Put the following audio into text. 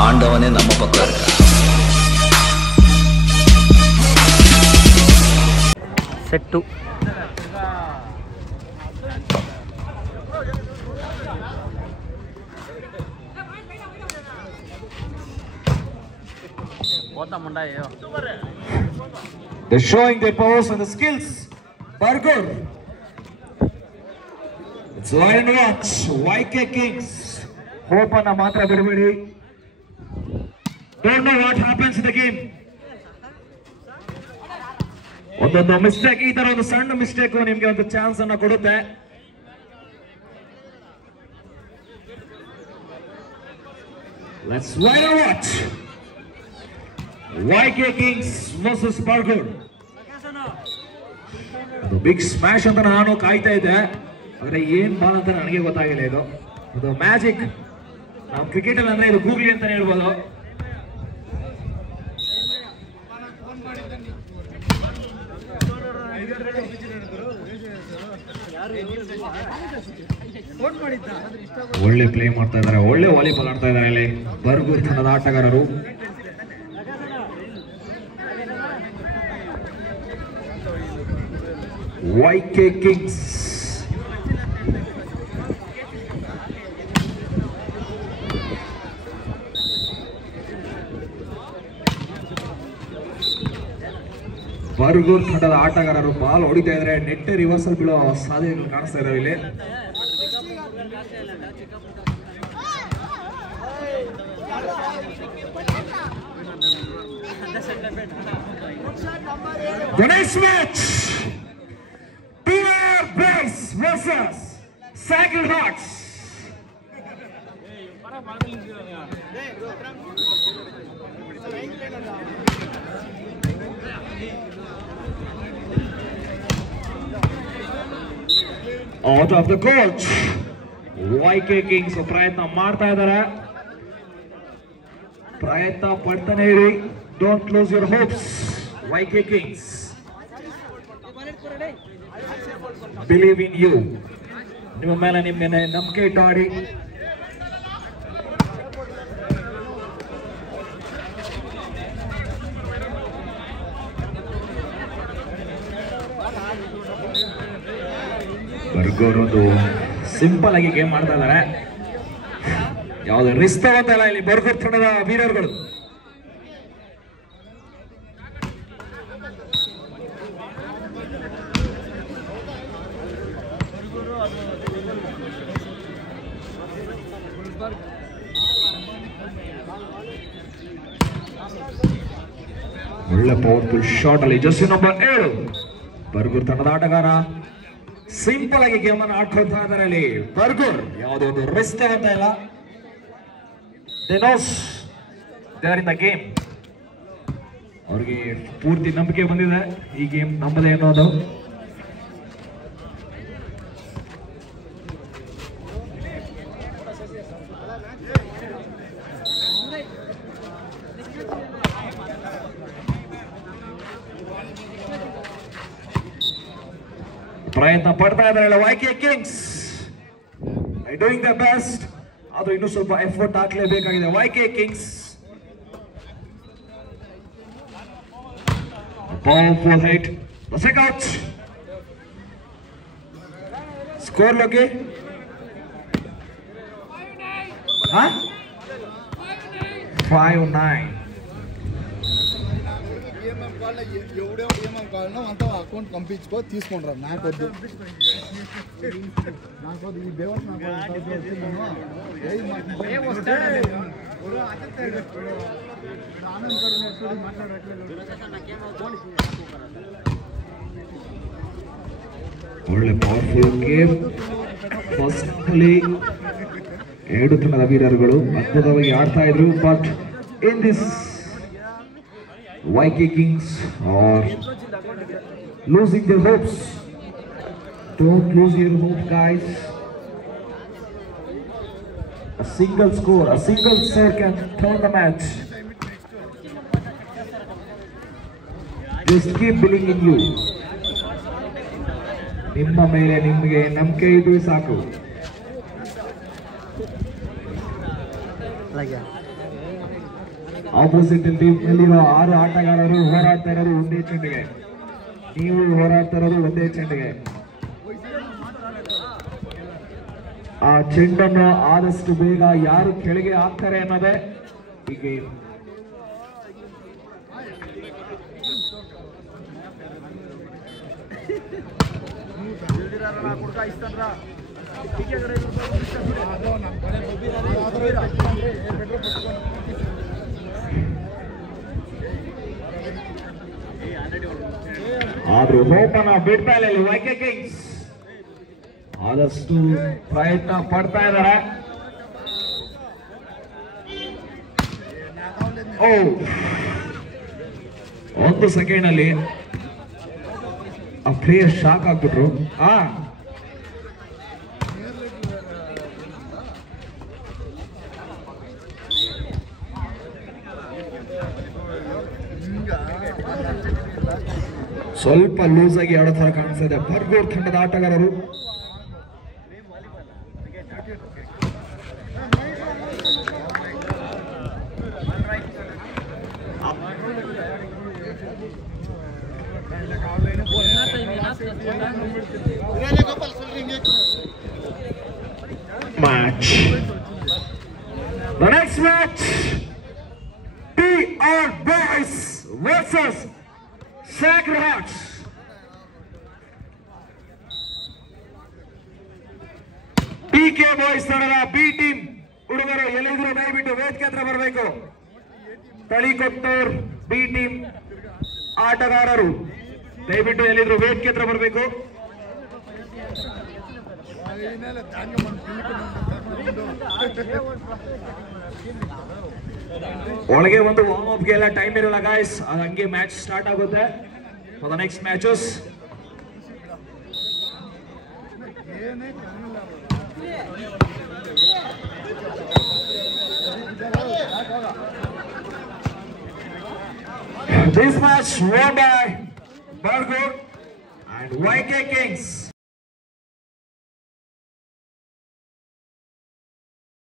ஆண்டவனே நம்ம பக்கம் இருக்கான். Set 2. They're showing their powers and the skills. Burger. It's Lion Watch. YK Kings. Hope on a matra bidibidi. Don't know what happens in the game. ಒಂದೊಂದು mistake, ಈ ತರ ಒಂದು ಸಣ್ಣ ಮಿಸ್ಟೇಕ್ ನಿಮ್ಗೆ ಒಂದು ಚಾನ್ಸ್ ಅನ್ನ ಕೊಡುತ್ತೆ. Let's wait and watch. YK Kings versus Burger. ಅದು ಬಿಗ್ ಸ್ಮ್ಯಾಶ್ ಅಂತ ನಾನು ಕಾಯ್ತಾ ಇದ್ದೆ, ಆದ್ರೆ ಏನ್ ಬಾಲ್ ಅಂತ ನನಗೆ ಗೊತ್ತಾಗಿಲ್ಲ. ಇದು ಮ್ಯಾಜಿಕ್. ನಾವು ಕ್ರಿಕೆಟ್ ಅಲ್ಲಿ ಅಂದ್ರೆ ಇದು ಗೂಗ್ಲಿ ಅಂತಾನೆ ಹೇಳ್ಬೋದು. ಒಳ್ಳೆ ಪ್ಲೇ ಮಾಡ್ತಾ ಇದ್ದಾರೆ, ಒಳ್ಳೆ ವಾಲಿಬಾಲ್ ಆಡ್ತಾ ಇದ್ದಾರೆ ಇಲ್ಲಿ ಬರ್ಗೂರ್ ತಂಡದ ಆಟಗಾರರು. YK Kings ಬರ್ಗೂರ್ ತಂಡದ ಆಟಗಾರರು ಬಾಲ್ ಹೊಡಿತಾ ಇದ್ದಾರೆ. ನೆಟ್ ರಿವರ್ಸಲ್ ಬೀಳೋ ಸಾಧ್ಯತೆಗಳು ಕಾಣಿಸ್ತಾ ಇದಾವೆ ಇಲ್ಲಿ. Ganesh match. PR Brace versus Sacred Hearts. Out of the coach. YK Kings ಪ್ರಯತ್ನ ಮಾಡ್ತಾ ಇದ್ದಾರೆ. ಪ್ರಯತ್ನ ಪಡ್ತಾನೆ ಇರಿ. Don't close your hopes. YK Kings. Believe in you. ನಿಮ್ಮ ಮೇಲೆ ನಿಮ್ಮನೆ ನಂಬಿಕೆ ಇಟ್ಟಾಡಿ. ಬರ್ಗೂರ್ ಒಂದು ಸಿಂಪಲ್ ಆಗಿ ಗೇಮ್ ಮಾಡ್ತಾ ಇದ್ದಾರೆ. ಯಾವುದೇ ರಿಸ್ಕ್ ತಗೋತಾ ಇಲ್ಲ ಇಲ್ಲಿ ಬರ್ಗೂರ್ ತಂಡದ ವೀರರುಗಳು. ಒಳ್ಳೆ ಪವರ್ಫುಲ್ ಶಾಟ್ ಅಲ್ಲಿ ಜರ್ಸಿ ನಂಬರ್ 7 ಬರ್ಗೂರ್ ತಂಡದ ಆಟಗಾರ ಸಿಂಪಲ್ ಆಗಿ ಗೇಮ್ ಅನ್ನು ಆಡ್ಕೊಳ್ತಾ ಇದ್ದಾರೆ ಇಲ್ಲಿ. ಬರ್ಗೂರ್ ಯಾವುದೇ ಒಂದು ರಿಸ್ಕ್ ತಗೋತಾ ಇಲ್ಲ. They knows they are in the game. ಅವ್ರಿಗೆ ಪೂರ್ತಿ ನಂಬಿಕೆ ಬಂದಿದೆ ಈ ಗೇಮ್ ನಮ್ಮದೇ ಅನ್ನೋದು. ಪ್ರಯತ್ನ ಪಡ್ತಾ ಇದ್ದಾರೆ YK Kings. Doing the best. ಆದ್ರೂ ಇನ್ನೂ ಸ್ವಲ್ಪ effort ಹಾಕ್ಲೇಬೇಕಾಗಿದೆ YK Kings. Powerful hit. The second out. Score logi. 5-9. ఎవడే ఏమేమి కావాలన్నా అంతా అకౌంట్ పంపించుకో తీసుకుంటారు. నాకొద్దు ఈ బేవర్స్ ಒಳ್ಳೆ ಪವರ್ಫುಲ್ ಗೇಮ್. ಫಸ್ಟ್ಲಿ 7 ತಂಡದ ವೀರರುಗಳು ಅದ್ಭುತವಾಗಿ ಆಡ್ತಾ ಇದ್ರು. But in this YK Kings are losing their hopes. Don't lose your hope, guys. A single score, a single serve can turn the match. Just keep believing in you. ನಿಮ್ಮ ಮೇಲೆ ನಿಮಗೆ ನಂಬಿಕೆ ಇದ್ರೆ ಸಾಕು. ಆಪೋಸಿಟ್ ಟೀಮ್ ನಲ್ಲಿರೋ 6 ಆಟಗಾರರು ಹೋರಾಡ್ತಾ ಇರೋದು ಒಂದೇ ಚೆಂಡಿಗೆ. ನೀವು ಹೋರಾಡ್ತಾ ಇರೋದು ಒಂದೇ ಚೆಂಡಿಗೆ. ಆ ಚೆಂಡನ್ನು ಆದಷ್ಟು ಬೇಗ ಯಾರು ಕೆಳಗೆ ಹಾಕ್ತಾರೆ ಅನ್ನೋದೇ ಈ ಗೇಮ್. ಆದ್ರೂ ಹೋಪನ ಬಿಡ್ತಾ ಇಲ್ಲ ಇಲ್ಲಿ ವೈಕೆ ಕಿಂಗ್ಸ್. ಆದಷ್ಟು ಪ್ರಯತ್ನ ಪಡ್ತಾ ಇದ್ದಾರೆ. ಒಂದು ಸೆಕೆಂಡ್ ಅಲ್ಲಿ ಆ ಪ್ಲೇಯರ್ ಶಾಕ್ ಆಗ್ಬಿಟ್ರು. ಸ್ವಲ್ಪ ಲೂಸ್ ಆಗಿ ಆಡೋ ತರ ಕಾಣಿಸ್ತಾ ಇದೆ ಬರ್ಗೂರ್ ತಂಡದ ಆಟಗಾರರು. Match. The next match, PR Boys versus Sacred Hearts. PK Boys ತಂಡದ ಬಿ ಟೀಮ್ ಹುಡುಗರು ಎಲ್ಲಿದ್ರು ದಯವಿಟ್ಟು ವೇದಿಕೆ ಹತ್ರ ಬರಬೇಕು. ತಳಿಕೊತ್ತೂರ್ ಬಿ ಟೀಮ್ ಆಟಗಾರರು ದಯವಿಟ್ಟು ಎಲ್ಲಿದ್ರು ವೇದಿಕೆ ಹತ್ರ ಬರಬೇಕು. ಒಳಗೆ ಒಂದು ವಾರ್ಮ್ ಅಪ್ ಗೆ ಎಲ್ಲ ಟೈಮ್ ಇರಲ್ಲ ಗಾಯ್ಸ್. ಹಂಗೆ ಮ್ಯಾಚ್ ಸ್ಟಾರ್ಟ್ ಆಗುತ್ತೆ for the next matches. This match won by Bargur and YK Kings.